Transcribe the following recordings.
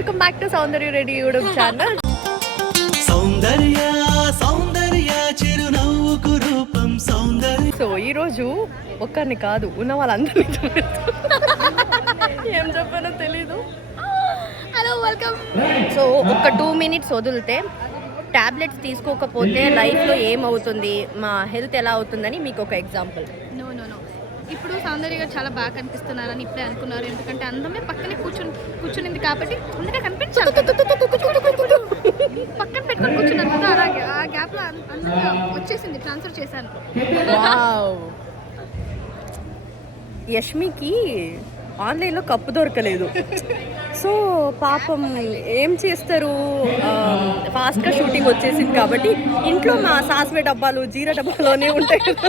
Welcome back to Soundarya Reddy YouTube channel. Soundarya Soundarya చిరునవ్వుకు రూపం Soundarya. So ఈరోజు ఒక్కరిని కాదు ఉన్న వాళ్ళందరినీ ఏం చెప్పానో తెలీదు. Hello welcome. సో ఒక 2 minutes వదిలితే టాబ్లెట్స్ తీసుకోకపోతే లైఫ్లో ఏమవుతుంది, మా హెల్త్ ఎలా అవుతుందని మీకు ఒక ఎగ్జాంపుల్. నో ఇప్పుడు సౌందర్యగా చాలా బాగా కనిపిస్తున్నారని ఇప్పుడే అనుకున్నారు, ఎందుకంటే అందమే పక్కనే కూర్చునింది కాబట్టి అందుకే కనిపించాలి. పక్కన పెట్టుకొని కూర్చున్నారు కదా, అలాగే ఆ గ్యాప్లో అందంగా వచ్చేసింది, ట్రాన్స్ఫర్ చేశాను. యష్మికి ఆన్లైన్లో కప్పు దొరకలేదు. సో పాపం ఏం చేస్తారు, ఫాస్ట్గా షూటింగ్ వచ్చేసింది కాబట్టి ఇంట్లో మా సాస్వే డబ్బాలు జీరా డబ్బాలోనే ఉంటాయి కదా,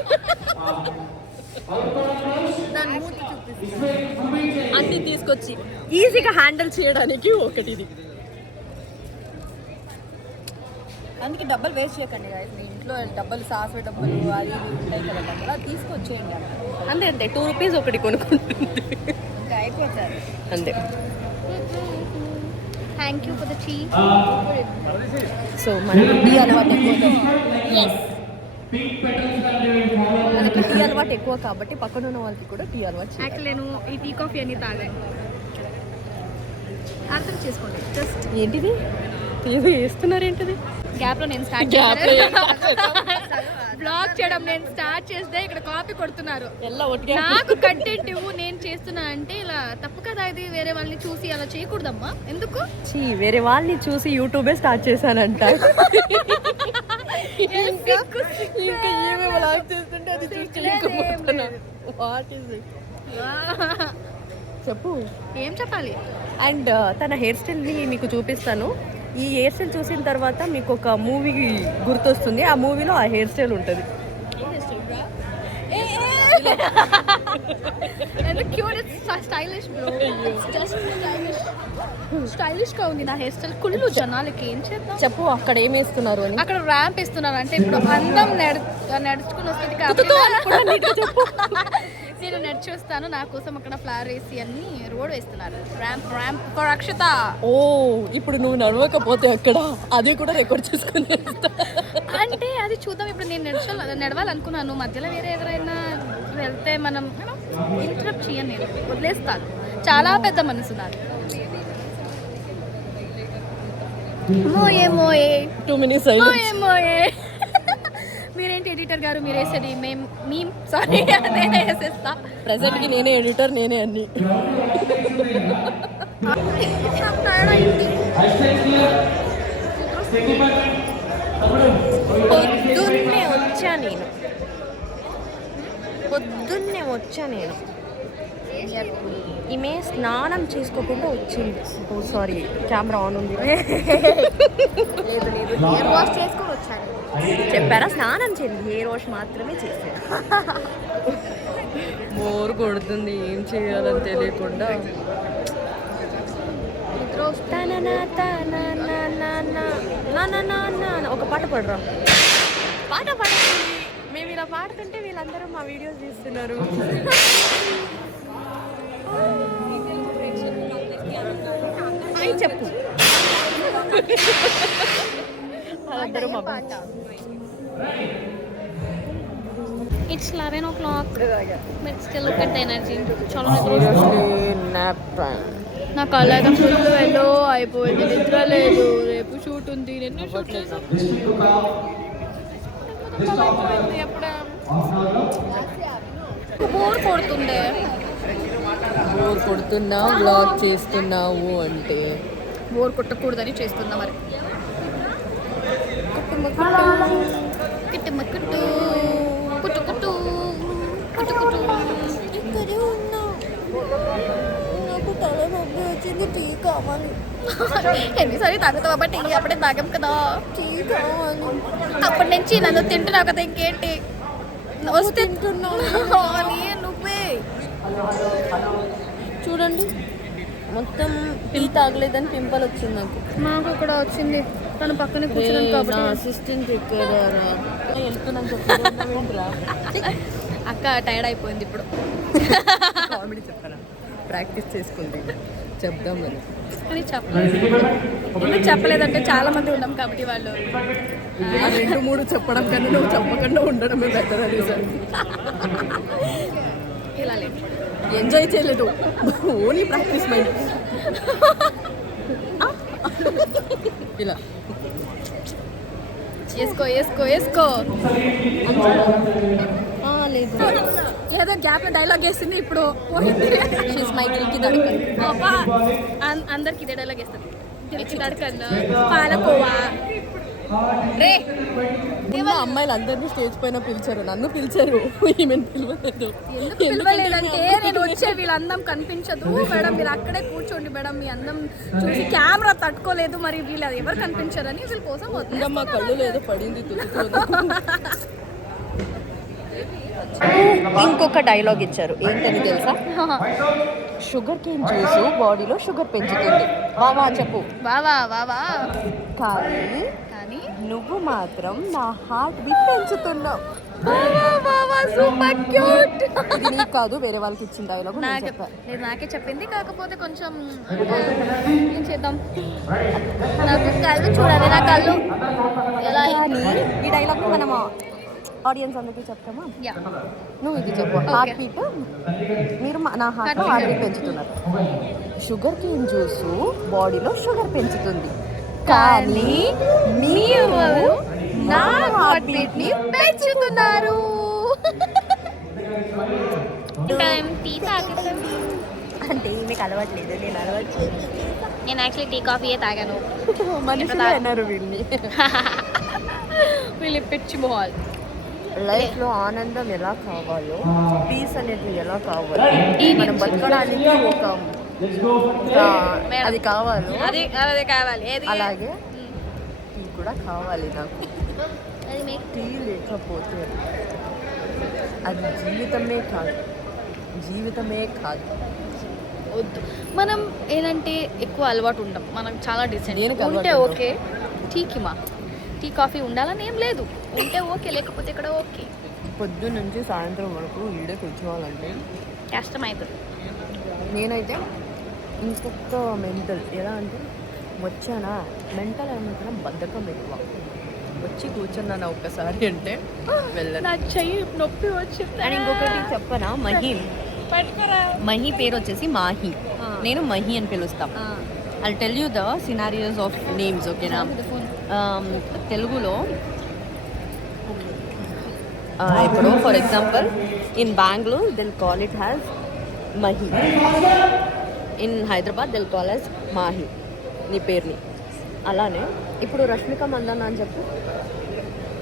అన్నీ తీసుకొచ్చి ఈజీగా హ్యాండిల్ చేయడానికి ఒకటిది. అందుకే డబ్బులు వేస్ట్ చేయకండి గాయస్. మీ ఇంట్లో డబ్బులు సాస్వే డబ్బులు అది ఉంటాయి కదా, డబ్బులు అది తీసుకొచ్చేయండి. అంతే 2 rupees ఒకటి కొనుక్కుంటుంది, ఇంకా అయిపోతారు అంతే. Thank you for the tea. So మనకి టీ అలవాటు ఎక్కువ, మనకి టీ అలవాటు ఎక్కువ కాబట్టి పక్కన ఉన్న వాళ్ళకి కూడా టీ అలవాటు. యాక్చువల్ నేను ఈ టీ కాఫీ అన్ని తాగాను, అర్థం చేసుకోండి. జస్ట్ ఏంటిది ఏదో వేస్తున్నారు, ఏంటిది గ్యాప్లో నేను స్టార్ట్ బ్లాగ్ చేయడం నేను స్టార్ట్ చేస్తే ఇక్కడ కాపీ కొడుతున్నారు. నాకు కంటెంట్ ఇవ్వు, నేను చేస్తున్నా అంటే ఇలా తప్పు కదా. ఇది వేరే వాళ్ళని చూసి అలా చేయకూడదమ్మా. ఎందుకు వేరే వాళ్ళని చూసి యూట్యూబే స్టార్ట్ చేశానంట. ఇంకా ఏమేమి బ్లాగ్ చేస్తుంటే అది చూసుకోలేకపోతున్నా. చెప్పు ఏం చెప్పాలి. అండ్ తన హెయిర్ స్టైల్ని మీకు చూపిస్తాను. ఈ హెయిర్ స్టైల్ చూసిన తర్వాత మీకు ఒక మూవీ గుర్తొస్తుంది, ఆ మూవీలో ఆ హెయిర్ స్టైల్ ఉంటుంది. స్టైలిష్ గా ఉంది నా హెయిర్ స్టైల్. కుళ్ళు జనాలకి ఏం చేద్దాం చెప్పు. అక్కడ ఏం వేస్తున్నారు అని, అక్కడ ర్యాంప్ వేస్తున్నారు. అంటే ఇప్పుడు అందం నడుచుకుని వస్తుంది కాబట్టి నేను నడిచొస్తాను. నా కోసం అక్కడ ఫ్లవర్ వేసి అన్ని రోడ్ వేస్తున్నారు. Ramp for Akshata. ఓ ఇప్పుడు నువ్వు నడవకపోతే అక్కడ అది కూడా రికార్డ్ చేసుకుని అంటే అది చూద్దాం. ఇప్పుడు నేను నడవాలనుకున్నాను, మధ్యలో వేరే ఎవరైనా వెళ్తే మనం ఇంటరప్ట్ చేయను, నేను వదిలేస్తాను. చాలా పెద్ద మనసు నాది. మోయే 2 minutes మోయే. మీరేంటి ఎడిటర్ గారు, మీరు వేసేది మేము సారీ నేనే వేసేస్తా. ప్రెసెంట్కి నేనే ఎడిటర్, నేనే అన్ని. పొద్దున్నే వచ్చా నేను. ఈమె స్నానం చేసుకోకుండా వచ్చింది. ఓ సారీ, కెమెరా ఆన్ ఉంది. హెయిర్ వాష్ చేసుకొని వచ్చాను. చెప్పారా స్నానం చేయండి, హెయిర్ వాష్ మాత్రమే చేశాను. బోర్ కొడుతుంది, ఏం చేయాలని తెలియకుండా. ఒక పాట పాడరా. పాట పాడండి. మేము ఇలా పాడుతుంటే వీళ్ళందరూ మా వీడియోస్ తీస్తున్నారు. చెప్పు. It's 11 o'clock. Let's still look at the energy. నా కళ్ళ అయితే ఫుల్ వెలో అయిపోయింది, నిద్ర లేదు. రేపు షూట్ ఉంది, నేను షూట్ చేసాను. బోర్ కొడుతున్నా వ్లాగ్ చేస్తున్నావు అంటే బోర్ కొట్టకూడదని చేస్తున్నా. మరి ఎన్నిసారి తాగుతావు అబ్బా టీ? అప్పుడే తాగాం కదా. అప్పటి నుంచి నన్ను తింటున్నావు కదా, ఇంకేంటి వస్తే నువ్వే చూడండి. మొత్తం టీ తాగలేదని పింపుల్ వచ్చింది నాకు ఇక్కడ వచ్చింది. తను పక్కనే కూర్చున్నాను కాబట్టి అసిస్టెంట్ వెళ్తున్నాను. అక్క టైర్డ్ అయిపోయింది ఇప్పుడు. కామెడీ చెప్పాను, ప్రాక్టీస్ చేసుకుంది. చెప్దామని. కానీ చెప్పలేదు. ఎందుకు చెప్పలేదంటే చాలా మంది ఉన్నాం కాబట్టి వాళ్ళు 2-3 చెప్పడం కన్నా నువ్వు చెప్పకుండా ఉండడమే బెటర్ అని సార్. ఇలా లేదు. ఎంజాయ్ చేయలేదు, ఓన్లీ ప్రాక్టీస్ మైండ్. ఇలా వేసుకో వేసుకో వేసుకో. లేదు, ఏదో గ్యాప్ డైలాగ్ వేసింది ఇప్పుడు. మైకిల్కి దడకన్. అందరికి ఇదే డైలాగ్ వేస్తుంది. దిల్కి దడకన్, పాలకోవా. రే అమ్మాయిలు అందరినీ స్టేజ్ పైన పిలిచారు, నన్ను పిలిచారు, ఈమెను పిలవలేదు. ఎందుకు పిలవలేదంటే నేను వచ్చే వీళ్ళ అందం కనిపించదు మేడం, మీరు అక్కడే కూర్చోండి మేడం, మీ అందం చూసి కెమెరా తట్టుకోలేదు, మరి వీళ్ళు ఎవరు కనిపించారని వీళ్ళ కోసం ఇంకా మా కళ్ళు లేదు పడింది. ఇంకొక డైలాగ్ ఇచ్చారు, ఏంటని తెలుసా? షుగర్ కేన్ జ్యూస్ బాడీలో షుగర్ పెంచుతుంది. బావా చెప్పు. బావా బావా. కానీ కానీ నువ్వు మాత్రం నా హార్ట్ బీట్ పెంచుతున్నావు. Super cute. ఇది నీకు కాదు, వేరే వాళ్ళకి ఇచ్చిన డైలాగ్ నాకే చెప్పింది, కాకపోతే కొంచెం ఏం చేద్దాం, నాకు కళ్ళు చూడాలి, నా కళ్ళు ఎలా. ఈ డైలాగ్ మనం ఆడియన్స్ అందరికీ చెప్తామా? యా, నువ్వు ఇది చెప్పు. హార్ట్ బీట్, మీరు నా హార్ట్ బీట్ పెంచుతున్నారు. షుగర్ కేన్ జ్యూస్ బాడీలో షుగర్ పెంచుతుంది, కానీ మీరు నా హార్ట్ బీట్ ని పెంచుతున్నారు. టీ తాగుతాం అంటే మీకు అలవాట్లేదు, నేను అలవాటు. నేను యాక్చువల్లీ టీ కాఫీయే తాగాను. మనుషులు అన్నారు వీళ్ళని. వీళ్ళు పిచ్చి మొహాల్. లైఫ్లో ఆనందం ఎలా కావాలో, పీస్ అనేది ఎలా కావాలో, మనం బతకడానికి ఒక అది కావాలో అది కావాలి. అలాగే టీ కూడా కావాలి నాకు. టీ లేకపోతే అది జీవితమే కాదు, జీవితమే కాదు. వద్దు, మనం ఏంటంటే ఎక్కువ అలవాటు ఉంటాం, మనం చాలా డిసెంట్ ఉంటే ఓకే. టీకి మా టీ కాఫీ ఉండాలని ఏం లేదు, ఉంటే ఓకే, లేకపోతే ఇక్కడ ఓకే. పొద్దున్న నుంచి సాయంత్రం వరకు ఈడే కూర్చోవాలంటే కష్టం అవుతుంది. నేనైతే ఇంకొక మెంటల్ ఎలా అంటే, వచ్చానా మెంటల్ ఏమంటున్నా బద్ధకం ఎక్కువ. వచ్చి కూర్చున్నాను ఒక్కసారి అంటే వెళ్ళను. నా చెయ్యి నొప్పి వచ్చింది. అండ్ ఇంకొకటి చెప్పనా, మహి పేరు వచ్చేసి మాహి, నేను మహి అని పిలుస్తాం. I tell you the scenarios of names, ఓకేనా? తెలుగులో ఇప్పుడు for example in Bengaluru they'll call it as Mahi, in Hyderabad they'll call as Mahi, నీ పేరుని. అలానే ఇప్పుడు రష్మిక మందన్న అని చెప్పు,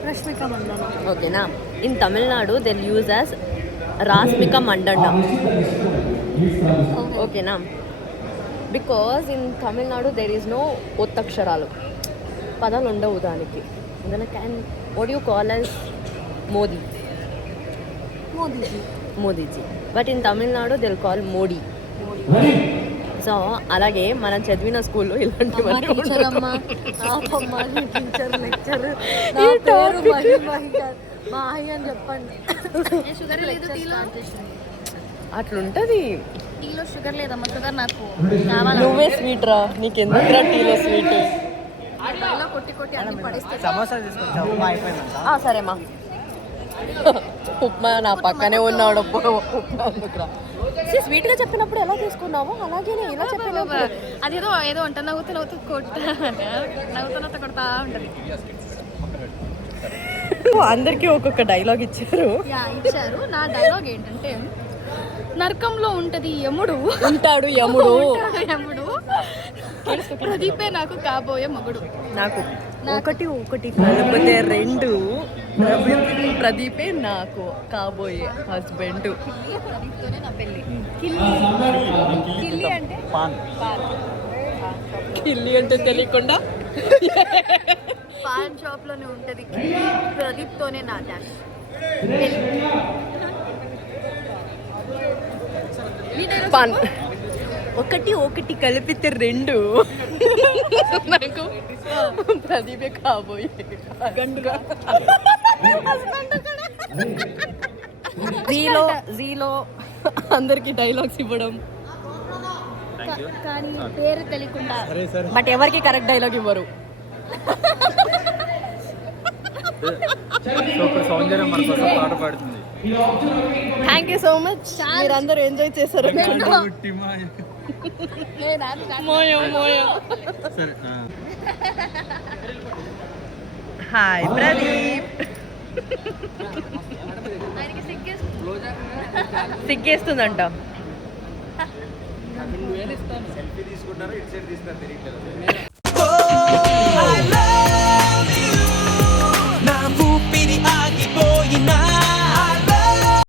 రష్మిక మందన్న, ఓకేనా? In Tamil Nadu they'll use as Rasmika Mandanna, ఓకేనా? Because in Tamil Nadu there is no ఒత్తక్షరాలు, పదాలు ఉండవు దానికి. then can what do you call as Modiji, but in Tamil Nadu they'll call Modi. So అలాగే మనం చదివిన స్కూల్లో ఇలాంటివన్నీ అని చెప్పండి. అట్లుంటది. టీలో షుగర్ లేదమ్మా, షుగర్ నాకు నువ్వే స్వీట్ రా, నీకెందుకురా టీలో స్వీట్? కొట్టి కొట్టి అన్ని పడేస్తే. సరేమ్మా, ఉప్మా నా పక్కనే ఉన్నాడు. ఉప్మా ఎందుకురా? స్వీట్గా చెప్పినప్పుడు ఎలా తీసుకున్నావో అలాగే ఇలా చెప్పినప్పుడు అదేదో ఏదో అంట, నవ్వుతూ కొడతా ఉంటుంది. అందరికీ ఒక్కొక్క డైలాగ్ ఇచ్చారు. నా డైలాగ్ ఏంటంటే, నరకంలో ఉంటది యముడు, ఉంటాడు యముడు, ప్రదీపే నాకు కాబోయే మగుడు. నాకు ఒకటి కలిపితే 2, ప్రదీపే నాకు కాబోయే హస్బెండ్. ప్రదీప్తోనే నా పెళ్ళి. కిల్లి అంటే తెలియకుండా పాన్ షాప్ లోనే ఉంటది, ప్రదీప్తోనే నా డాష్. పాన్ ఒకటి కలిపితే 2, నాకు ప్రదీపే కాబోయే గండుగా. జీలో అందరికి డైలాగ్స్ ఇవ్వడం. కానీ పేరు తెలియకుండా బట్ ఎవరికి కరెక్ట్ డైలాగ్ ఇవ్వరు. సౌందర్యం మన కోసం పాట పాడుతుంది. థ్యాంక్ యూ సో మచ్, మీరందరూ ఎంజాయ్ చేశారు. మోయం మోయం. సరే హాయ్ ప్రదీప్. సిగ్గేస్తుందంట. సెల్ఫీ తీసుకుంటారా ఇటు సైడ్ తీస్తారు తెలియట్లేదు.